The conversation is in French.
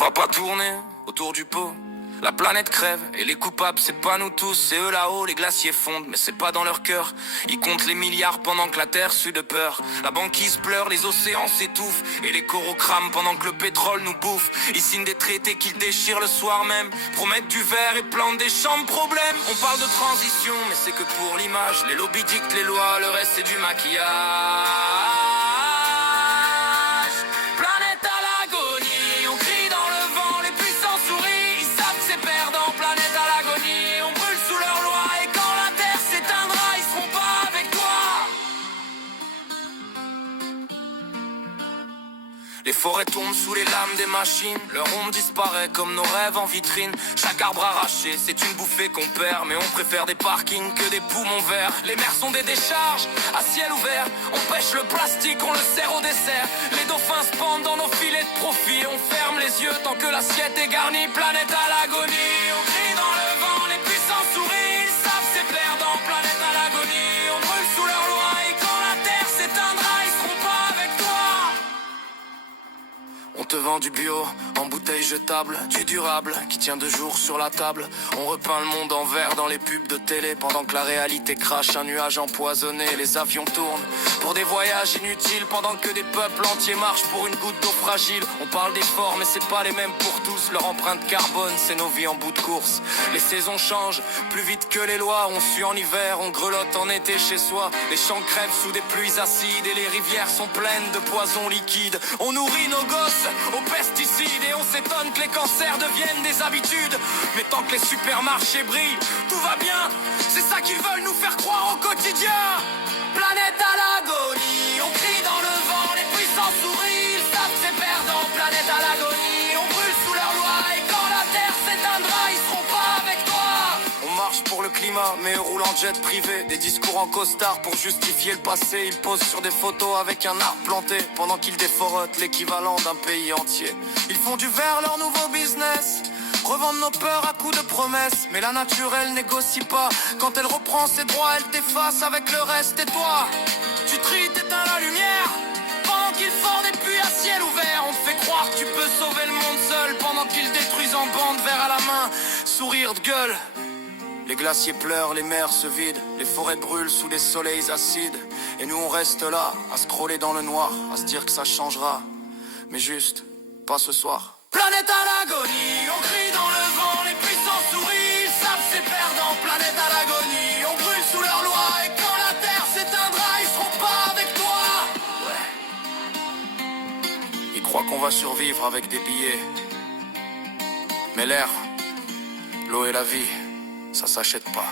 va pas tourner autour du pot. La planète crève et les coupables c'est pas nous tous. C'est eux là-haut, les glaciers fondent mais c'est pas dans leur cœur. Ils comptent les milliards pendant que la terre sue de peur. La banquise pleure, les océans s'étouffent et les coraux crament pendant que le pétrole nous bouffe. Ils signent des traités qu'ils déchirent le soir même, promettent du verre et plantent des champs de problèmes. On parle de transition mais c'est que pour l'image. Les lobbies dictent les lois, le reste c'est du maquillage. Planète à l'agonie, on crie dans le vent, les puissants sourient. Ils savent que c'est perdant, planète à l'agonie. On brûle sous leur loi et quand la terre s'éteindra, ils seront pas avec toi. Les forêts tombent sous les lames des machines. Leur ombre disparaît comme nos rêves en vitrine. Chaque arbre arraché, c'est une bouffée qu'on perd. Mais on préfère des parkings que des poumons verts. Les mers sont des décharges à ciel ouvert. On pêche le plastique, on le sert au dessert. Les dauphins se pendent dans nos filets de profit. On ferme les yeux tant que l'assiette est garnie. Planète à l'agonie, on crie dans le vent, les puissants sourient. Ils savent c'est perdant, planète à l'agonie. On brûle sous leur loi et quand la terre s'éteindra, ils seront pas avec toi. On te vend du bio, en bouteille jetable, du durable, qui tient 2 jours sur la table. On repeint le monde en vert dans les pubs de télé, pendant que la réalité crache un nuage empoisonné. Les avions tournent pour des voyages inutiles, pendant que des peuples entiers marchent pour une goutte d'eau fragile. On parle d'efforts mais c'est pas les mêmes pour tous. Leur empreinte carbone, c'est nos vies en bout de course. Les saisons changent, plus vite que les lois. On sue en hiver, on grelotte en été chez soi. Les champs crèvent sous des pluies acides et les rivières sont pleines de poisons liquides. On nourrit nos gosses aux pesticides et on s'étonne que les cancers deviennent des habitudes. Mais tant que les supermarchés brillent, tout va bien. C'est ça qu'ils veulent nous faire croire au quotidien. Planète à l'agonie, on crie dans le vent, les puissants sourient. Ils savent que c'est perdant, planète à l'agonie. On brûle sous leur loi et quand la terre s'éteindra, ils seront pas avec toi. On marche pour le climat, mais eux roulent en jet privé. Des discours en costard pour justifier le passé. Ils posent sur des photos avec un arbre planté, pendant qu'ils déforottent l'équivalent d'un pays entier. Ils font du verre leur nouveau business, revendent nos peurs à coups de promesses. Mais la nature elle négocie pas. Quand elle reprend ses droits, elle t'efface avec le reste. Et toi, tu tries, t'éteins la lumière, pendant qu'ils font des puits à ciel ouvert. On te fait croire que tu peux sauver le monde seul, pendant qu'ils détruisent en bande, verre à la main, sourire de gueule. Les glaciers pleurent, les mers se vident, les forêts brûlent sous des soleils acides. Et nous on reste là, à scroller dans le noir, à se dire que ça changera. Mais juste, pas ce soir. Planète à l'agonie, on crie dans le vent, les puissants sourient. Ils savent c'est perdant, planète à l'agonie. On brûle sous leur loi et quand la terre s'éteindra, ils seront pas avec toi. Ouais. Ils croient qu'on va survivre avec des billets. Mais l'air, l'eau et la vie, ça s'achète pas.